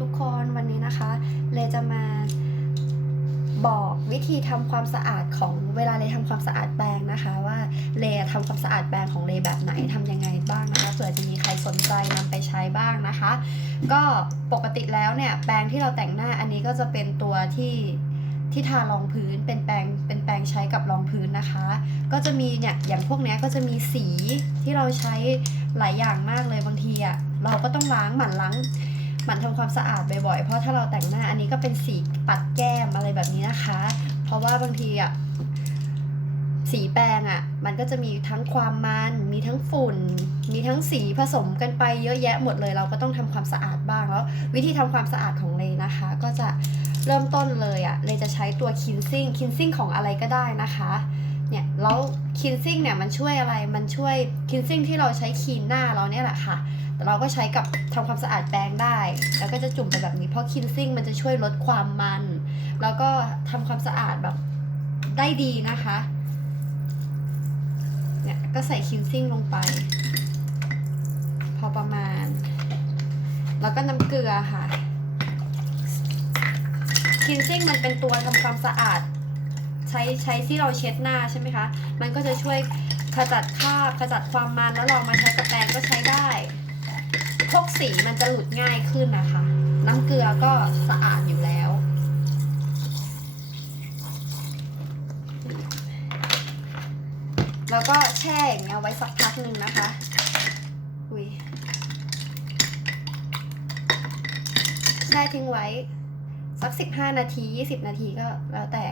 ทุกคนวันนี้นะคะ เลจะมาบอกวิธีทำความสะอาดของเวลาเลทำความสะอาดแปรงนะคะ ว่าเลทำความสะอาดแปรงของเลแบบไหนทำยังไงบ้างนะคะเผื่อจะมีใครสนใจนำไปใช้บ้างนะคะ ก็ปกติแล้วเนี่ยแปรงที่เราแต่งหน้าอันนี้ก็จะเป็นตัวที่ที่ทารองพื้นเป็นแปรงเป็นแปรงใช้กับรองพื้นนะคะ ก็จะมีเนี่ยอย่างพวกเนี้ยก็จะมีสีที่เราใช้หลายอย่างมากเลยบางทีอะเราก็ต้องล้างหมั่นล้าง หมั่นทำความสะอาดบ่อยๆ เพราะถ้าเราแต่งหน้าอันนี้ก็เป็นสีปัดแก้มอะไรแบบนี้นะคะ เพราะว่าบางทีอะสีแปรงอะมันก็จะมีทั้งความมัน มีทั้งฝุ่น มีทั้งสีผสมกันไปเยอะแยะหมดเลย เราก็ต้องทำความสะอาดบ้างแล้ว วิธีทำความสะอาดของเลนะคะ ก็จะเริ่มต้นเลยอะเลจะใช้ตัวคินซิ่งคินซิ่งของอะไรก็ได้นะคะ เนี่ยแล้วคินซิ่งเนี่ยมันช่วยอะไร มันช่วยคินซิ่งที่เราใช้คีนหน้าเราเนี่ยแหละค่ะ เราก็ใช้กับทำความสะอาดแปรงได้ แล้วก็จะจุ่มไปแบบนี้เพราะคินซิ่งมันจะช่วยลดความมัน แล้วก็ทำความสะอาดแบบได้ดีนะคะเนี่ยก็ใส่คินซิ่งลงไป พอประมาณ แล้วก็น้ำเกลือค่ะคินซิ่งมันเป็นตัวทำความสะอาด ใช้ใช้ที่เราเช็ดหน้าใช่ไหมคะ มันก็จะช่วยขจัดคราบขจัดความมันแล้วเรามาใช้กับแปรงก็ใช้ได้ พวกสีมันจะหลุดง่ายขึ้นนะคะ น้ำเกลือก็สะอาดอยู่แล้ว แล้วก็แช่อย่างเงี้ยไว้สักพักหนึ่งนะคะอุ้ยแช่ทิ้งไว้ สักสิบห้านาทียี่สิบนาทีก็แล้วแต่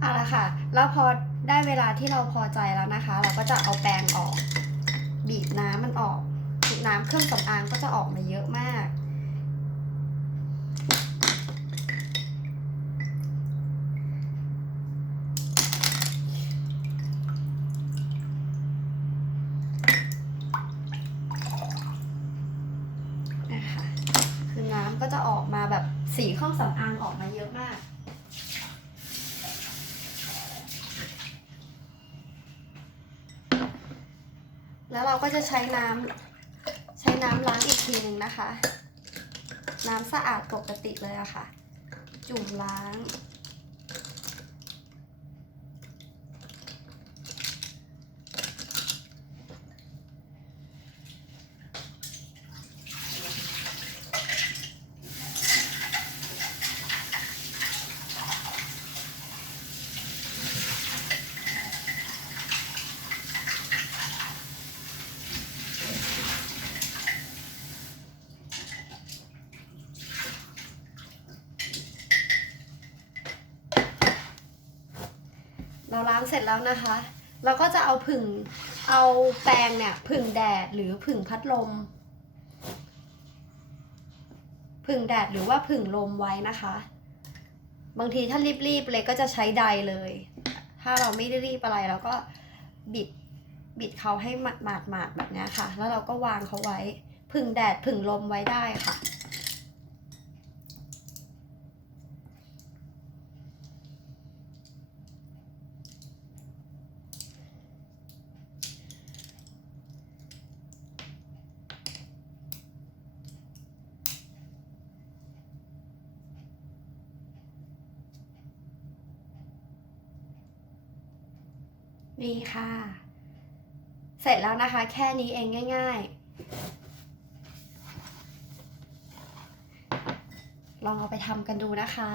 เอาละค่ะ แล้วพอได้เวลาที่เราพอใจแล้วนะคะ เราก็จะเอาแปรงออก บีบน้ำมันออกน้ำเครื่องสำอางก็จะออกมาเยอะมากนะคะคือน้ำก็จะออกมาแบบสีเครื่องสำอางออกมาเยอะมาก แล้วเราก็จะใช้น้ำใช้น้ำล้างอีกทีหนึ่งนะคะ น้ำสะอาดปกติเลยอะค่ะ จุ่มล้าง เราล้างเสร็จแล้วนะคะ เราก็จะเอาผึ่งเอาแปรงเนี่ยผึ่งแดดหรือผึ่งพัดลม ผึ่งแดดหรือว่าผึ่งลมไว้นะคะ บางทีถ้ารีบๆเลยก็จะใช้ไดเลย ถ้าเราไม่ได้รีบอะไรเราก็บิดบิดเขาให้หมาดหมาดหมาดแบบนี้ค่ะ แล้วเราก็วางเขาไว้ ผึ่งแดดผึ่งลมไว้ได้ค่ะ นี่ค่ะ เสร็จแล้วนะคะ แค่นี้เองง่าย ๆ ลองเอาไปทำกันดูนะคะ